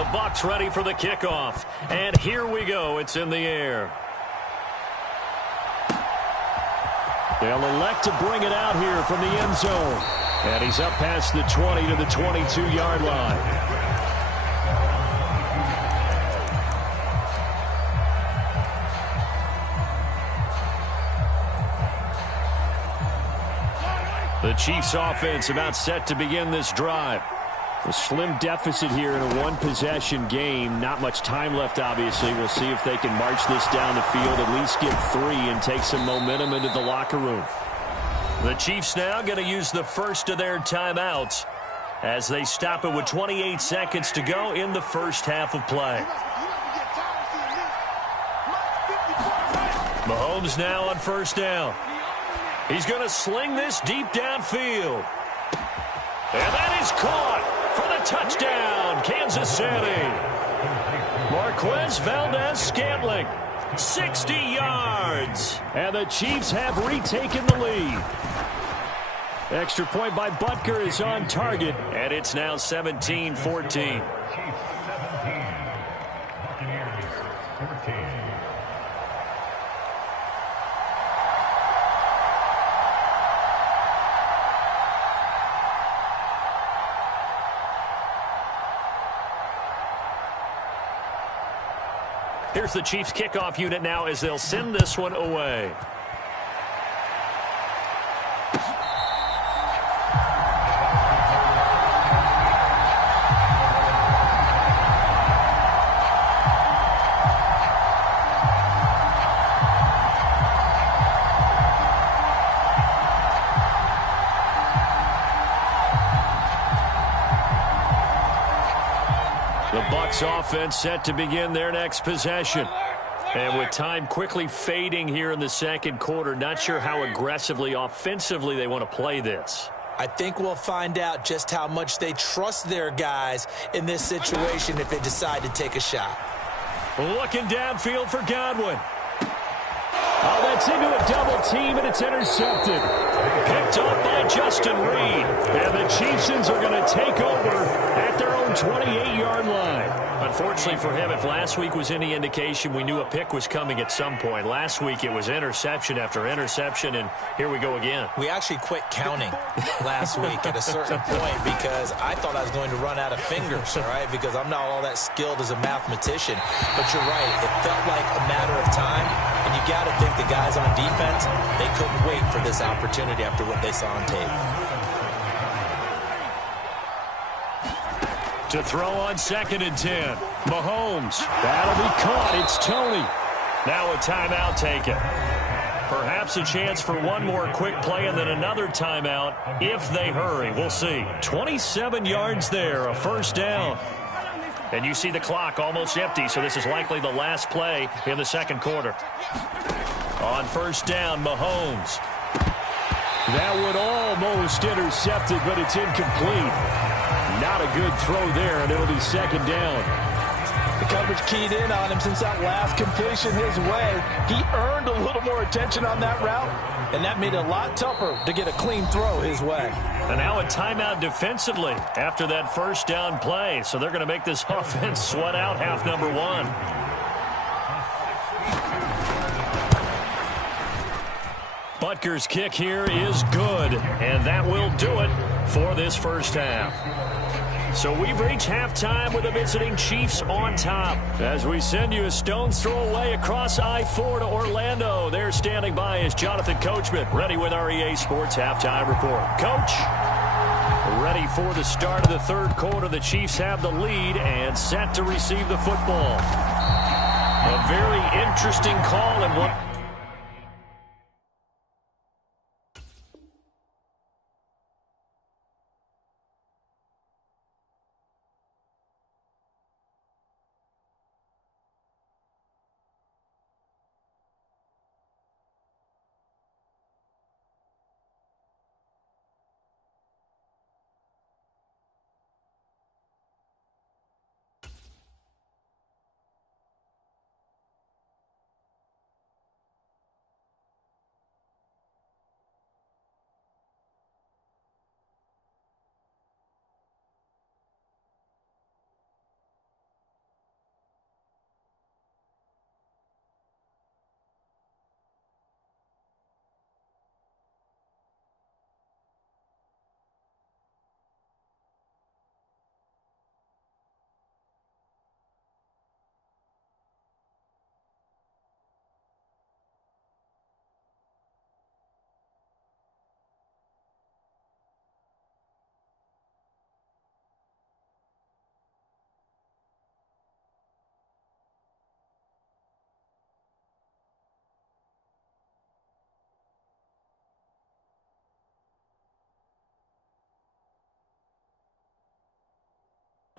The Bucs ready for the kickoff. And here we go. It's in the air. They'll elect to bring it out here from the end zone. And he's up past the 20 to the 22-yard line. The Chiefs offense about set to begin this drive. A slim deficit here in a one-possession game. Not much time left, obviously. We'll see if they can march this down the field, at least get 3 and take some momentum into the locker room. The Chiefs now going to use the first of their timeouts as they stop it with 28 seconds to go in the first half of play. Mahomes now on first down. He's going to sling this deep downfield. And that is caught for the touchdown, Kansas City. Marquez Valdez-Scantling, 60 yards. And the Chiefs have retaken the lead. Extra point by Butker is on target, and it's now 17-14. Here's the Chiefs kickoff unit now as they'll send this one away. Offense set to begin their next possession. And with time quickly fading here in the second quarter, not sure how aggressively, offensively they want to play this. I think we'll find out just how much they trust their guys in this situation if they decide to take a shot. Looking downfield for Godwin. Oh, that's into a double team, and it's intercepted. Picked up by Justin Reed. And the Chiefs are going to take over at their own 28-yard line. Unfortunately for him, if last week was any indication, we knew a pick was coming at some point. Last week it was interception after interception, and here we go again. We actually quit counting last week at a certain point because I thought I was going to run out of fingers, all right, because I'm not all that skilled as a mathematician. But you're right, it felt like a matter of time, and you got to think the guys on defense, they couldn't wait for this opportunity after what they saw on tape. To throw on 2nd and 10. Mahomes. That'll be caught. It's Tony. Now a timeout taken. Perhaps a chance for one more quick play and then another timeout if they hurry. We'll see. 27 yards there, a first down. And you see the clock almost empty, so this is likely the last play in the second quarter. On first down, Mahomes. That would almost intercept it, but it's incomplete. Not a good throw there, and it'll be 2nd down. The coverage keyed in on him since that last completion his way. He earned a little more attention on that route, and that made it a lot tougher to get a clean throw his way. And now a timeout defensively after that first down play. So they're going to make this offense sweat out half number 1. Butker's kick here is good, and that will do it for this first half. So we've reached halftime with the visiting Chiefs on top. As we send you a stone's throw away across I-4 to Orlando. There standing by is Jonathan Coachman, ready with our EA Sports Halftime Report. Coach, ready for the start of the third quarter. The Chiefs have the lead and set to receive the football. A very interesting call and one.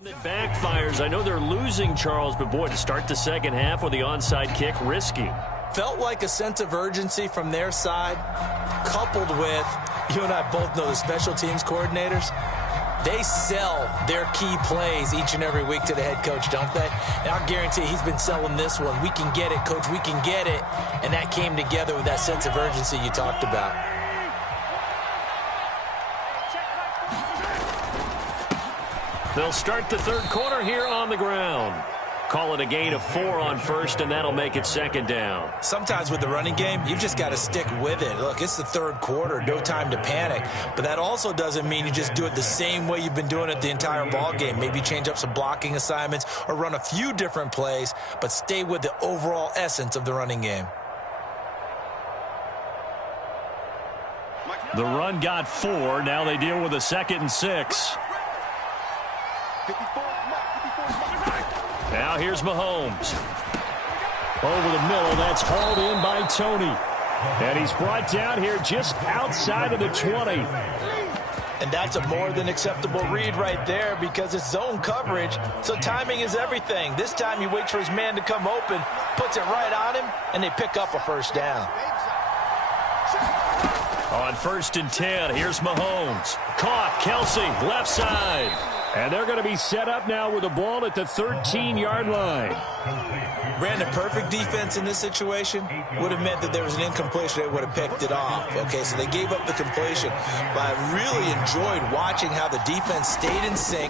It backfires. I know they're losing, Charles, but boy, to start the second half with the onside kick, risky. Felt like a sense of urgency from their side, coupled with, you and I both know the special teams coordinators, they sell their key plays each and every week to the head coach, don't they? And I'll guarantee he's been selling this one. We can get it, coach, we can get it. And that came together with that sense of urgency you talked about. They'll start the third quarter here on the ground. Call it a gain of 4 on first, and that'll make it second down. Sometimes with the running game, you've just got to stick with it. Look, it's the third quarter, no time to panic. But that also doesn't mean you just do it the same way you've been doing it the entire ball game. Maybe change up some blocking assignments or run a few different plays, but stay with the overall essence of the running game. The run got 4. Now they deal with a 2nd and 6. Now here's Mahomes. Over the middle, that's hauled in by Tony. And he's brought down here just outside of the 20. And that's a more than acceptable read right there because it's zone coverage, so timing is everything. This time he waits for his man to come open, puts it right on him, and they pick up a first down. On 1st and 10, here's Mahomes. Caught, Kelsey, left side. And they're going to be set up now with the ball at the 13-yard line. Brandon, perfect defense in this situation would have meant that there was an incompletion. They would have picked it off. Okay, so they gave up the completion. But I really enjoyed watching how the defense stayed in sync,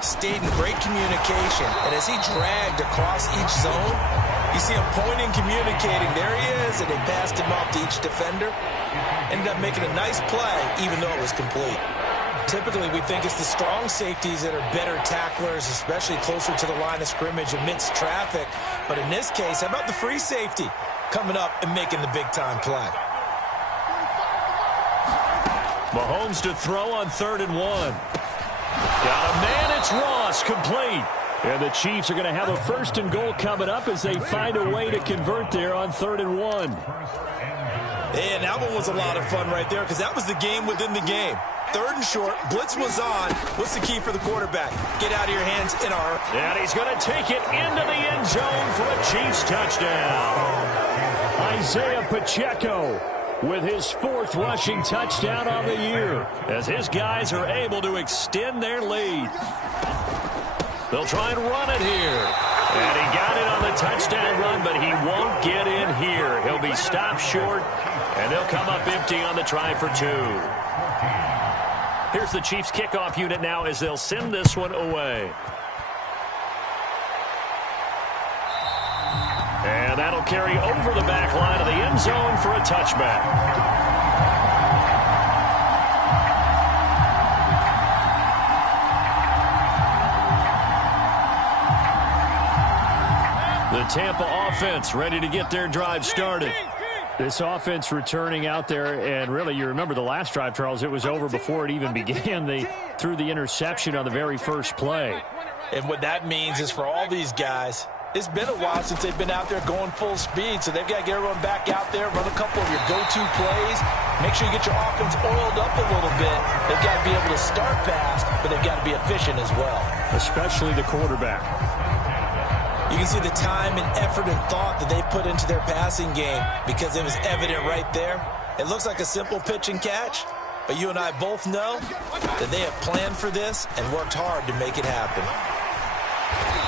stayed in great communication. And as he dragged across each zone, you see him pointing, communicating. There he is, and they passed him off to each defender. Ended up making a nice play, even though it was complete. Typically, we think it's the strong safeties that are better tacklers, especially closer to the line of scrimmage amidst traffic. But in this case, how about the free safety coming up and making the big-time play? Mahomes to throw on 3rd and 1. Got a man, it's Ross, complete. And the Chiefs are going to have a 1st and goal coming up as they find a way to convert there on 3rd and 1. And that one was a lot of fun right there because that was the game within the game. 3rd and short, blitz was on. What's the key for the quarterback? Get out of your hands in our... And he's going to take it into the end zone for a Chiefs touchdown. Isaiah Pacheco with his 4th rushing touchdown on the year as his guys are able to extend their lead. They'll try and run it here. And he got it on the touchdown run, but he won't get in here. He'll be stopped short, and they'll come up empty on the try for 2. Here's the Chiefs kickoff unit now as they'll send this one away. And that'll carry over the back line of the end zone for a touchback. The Tampa offense ready to get their drive started. This offense returning out there, and really, you remember the last drive, Charles, it was over before it even began. They threw the interception on the very first play. And what that means is for all these guys, it's been a while since they've been out there going full speed, so they've got to get everyone back out there, run a couple of your go-to plays, make sure you get your offense oiled up a little bit. They've got to be able to start fast, but they've got to be efficient as well. Especially the quarterback. You can see the time and effort and thought that they put into their passing game because it was evident right there. It looks like a simple pitch and catch, but you and I both know that they have planned for this and worked hard to make it happen.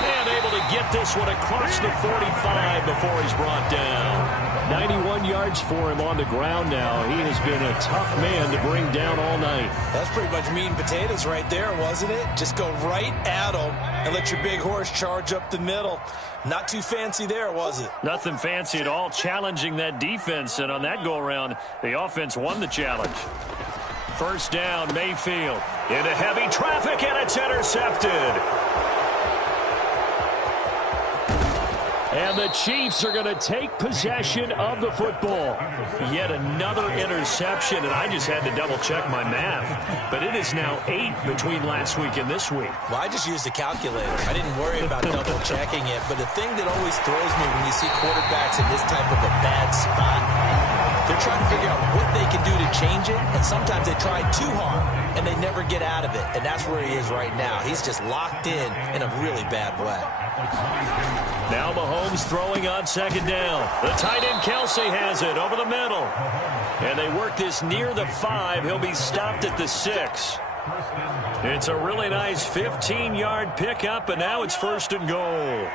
And able to get this one across the 45 before he's brought down. 91 yards for him on the ground now. He has been a tough man to bring down all night. That's pretty much meat and potatoes right there, wasn't it? Just go right at him and let your big horse charge up the middle. Not too fancy there, was it? Nothing fancy at all, challenging that defense. And on that go-around, the offense won the challenge. 1st down, Mayfield into heavy traffic, and it's intercepted. And the Chiefs are going to take possession of the football. Yet another interception, and I just had to double-check my math. But it is now 8 between last week and this week. Well, I just used a calculator. I didn't worry about double-checking it. But the thing that always throws me when you see quarterbacks in this type of a bad spot, They're trying to figure out what they can do to change it, and sometimes they try too hard, and they never get out of it. And that's where he is right now. He's just locked in a really bad way. Now Mahomes throwing on second down. The tight end Kelce has it over the middle. And they work this near the 5. He'll be stopped at the 6. It's a really nice 15-yard pickup, and now it's 1st and goal.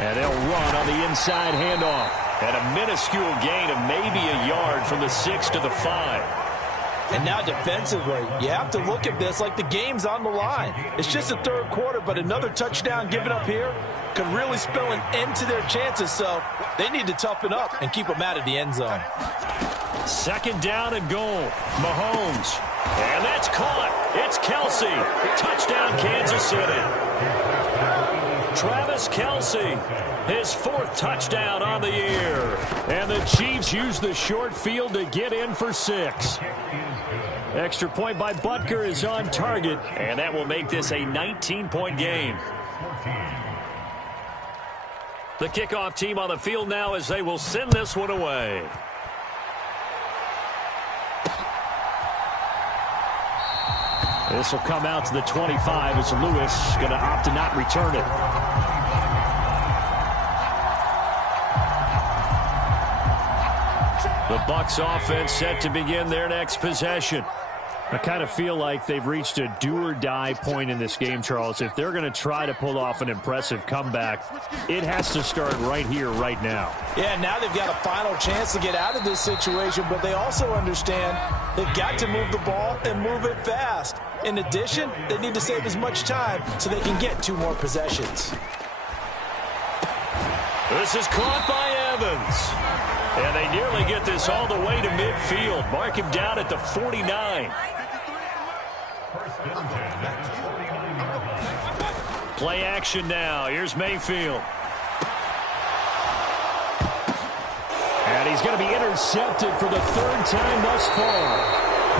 And they'll run on the inside handoff. And a minuscule gain of maybe a yard from the 6 to the 5. And now defensively, you have to look at this like the game's on the line. It's just the 3rd quarter, but another touchdown given up here could really spell an end to their chances. So they need to toughen up and keep them out of the end zone. 2nd down and goal. Mahomes. And that's caught. It's Kelce. Touchdown, Kansas City. Travis Kelce, his 4th touchdown on the year. And the Chiefs use the short field to get in for 6. Extra point by Butker is on target, and that will make this a 19-point game. The kickoff team on the field now as they will send this one away. This will come out to the 25 as Lewis going to opt to not return it. The Bucs offense set to begin their next possession. I kind of feel like they've reached a do-or-die point in this game, Charles. If they're going to try to pull off an impressive comeback, it has to start right here, right now. Yeah, now they've got a final chance to get out of this situation, but they also understand they've got to move the ball and move it fast. In addition, they need to save as much time so they can get 2 more possessions. This is caught by Evans. And they nearly get this all the way to midfield. Mark him down at the 49. Play action now. Here's Mayfield. And he's going to be intercepted for the 3rd time thus far.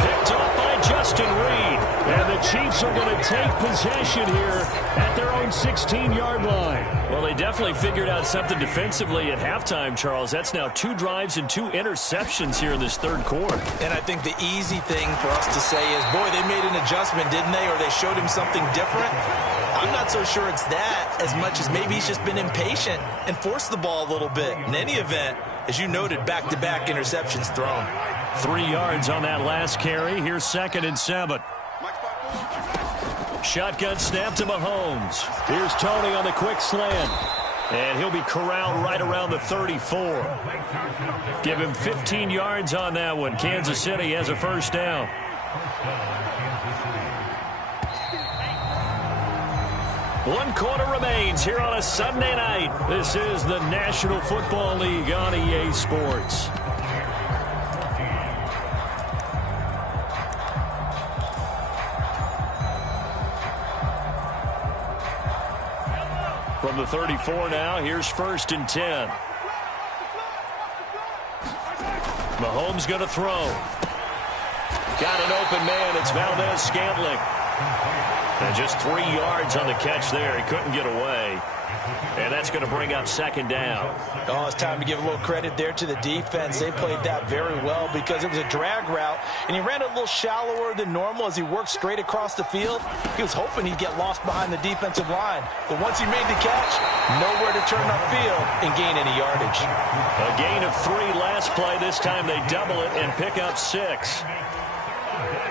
Picked off by Justin Reed. And the Chiefs are going to take possession here at their own 16-yard line. Well, they definitely figured out something defensively at halftime, Charles. That's now 2 drives and 2 interceptions here in this 3rd quarter. And I think the easy thing for us to say is, boy, they made an adjustment, didn't they? Or they showed him something different. I'm not so sure it's that as much as maybe he's just been impatient and forced the ball a little bit. In any event, as you noted, back-to-back interceptions thrown. 3 yards on that last carry. Here's 2nd and 7. Shotgun snap to Mahomes. Here's Tony on the quick slant. And he'll be corralled right around the 34. Give him 15 yards on that one. Kansas City has a 1st down. One quarter remains here on a Sunday night. This is the National Football League on EA Sports. From the 34 now, here's 1st and 10. Mahomes going to throw. Got an open man. It's Valdez-Scantling. And just 3 yards on the catch there. He couldn't get away. And that's going to bring up 2nd down. Oh, it's time to give a little credit there to the defense. They played that very well because it was a drag route, and he ran a little shallower than normal as he worked straight across the field. He was hoping he'd get lost behind the defensive line. But once he made the catch, nowhere to turn upfield and gain any yardage. A gain of 3 last play. This time they double it and pick up 6.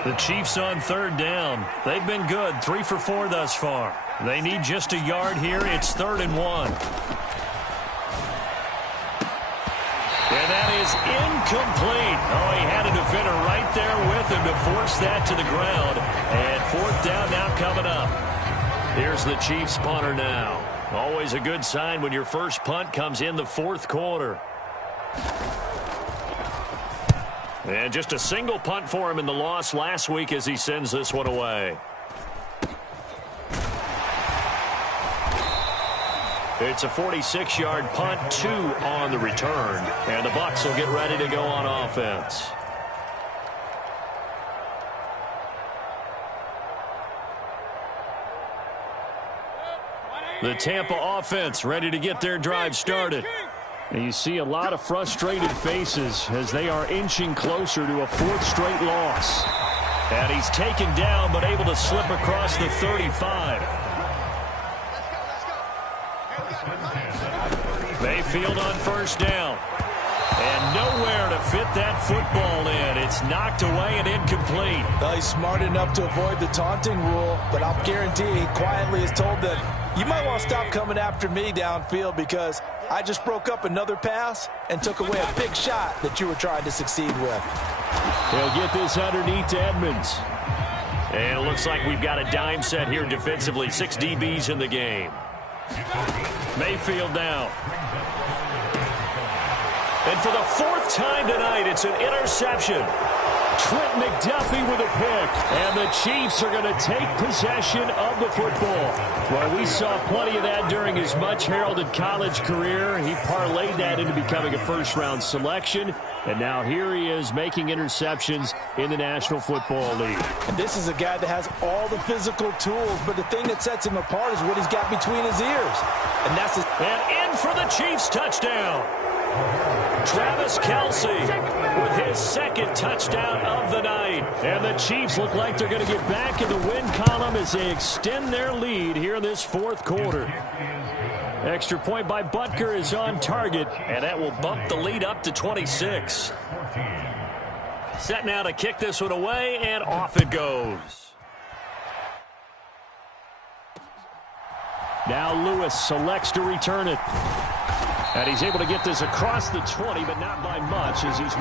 The Chiefs on 3rd down. They've been good, 3 for 4 thus far. They need just a yard here. It's 3rd and 1. And that is incomplete. Oh, he had a defender right there with him to force that to the ground. And 4th down now coming up. Here's the Chiefs punter now. Always a good sign when your first punt comes in the 4th quarter. And just a single punt for him in the loss last week as he sends this one away. It's a 46-yard punt, 2 on the return. And the Bucs will get ready to go on offense. The Tampa offense ready to get their drive started. And you see a lot of frustrated faces as they are inching closer to a fourth straight loss. And he's taken down but able to slip across the 35. Mayfield on first down. And nowhere to fit that football in. It's knocked away and incomplete. Well, he's smart enough to avoid the taunting rule, but I'll guarantee he quietly has told them, you might want to stop coming after me downfield because I just broke up another pass and took away a big shot that you were trying to succeed with. He'll get this underneath to Edmonds. And it looks like we've got a dime set here defensively. 6 DBs in the game. Mayfield now. And for the fourth time tonight, it's an interception. Trent McDuffie with a pick. And the Chiefs are going to take possession of the football. Well, we saw plenty of that during his much-heralded college career. He parlayed that into becoming a first-round selection. And now here he is making interceptions in the National Football League. And this is a guy that has all the physical tools, but the thing that sets him apart is what he's got between his ears. And that's his... And in for the Chiefs touchdown. Travis Kelce with his second touchdown of the night. And the Chiefs look like they're going to get back in the win column as they extend their lead here in this fourth quarter. Extra point by Butker is on target, and that will bump the lead up to 26. Set now to kick this one away, and off it goes. Now Lewis selects to return it. And he's able to get this across the 20, but not by much as he's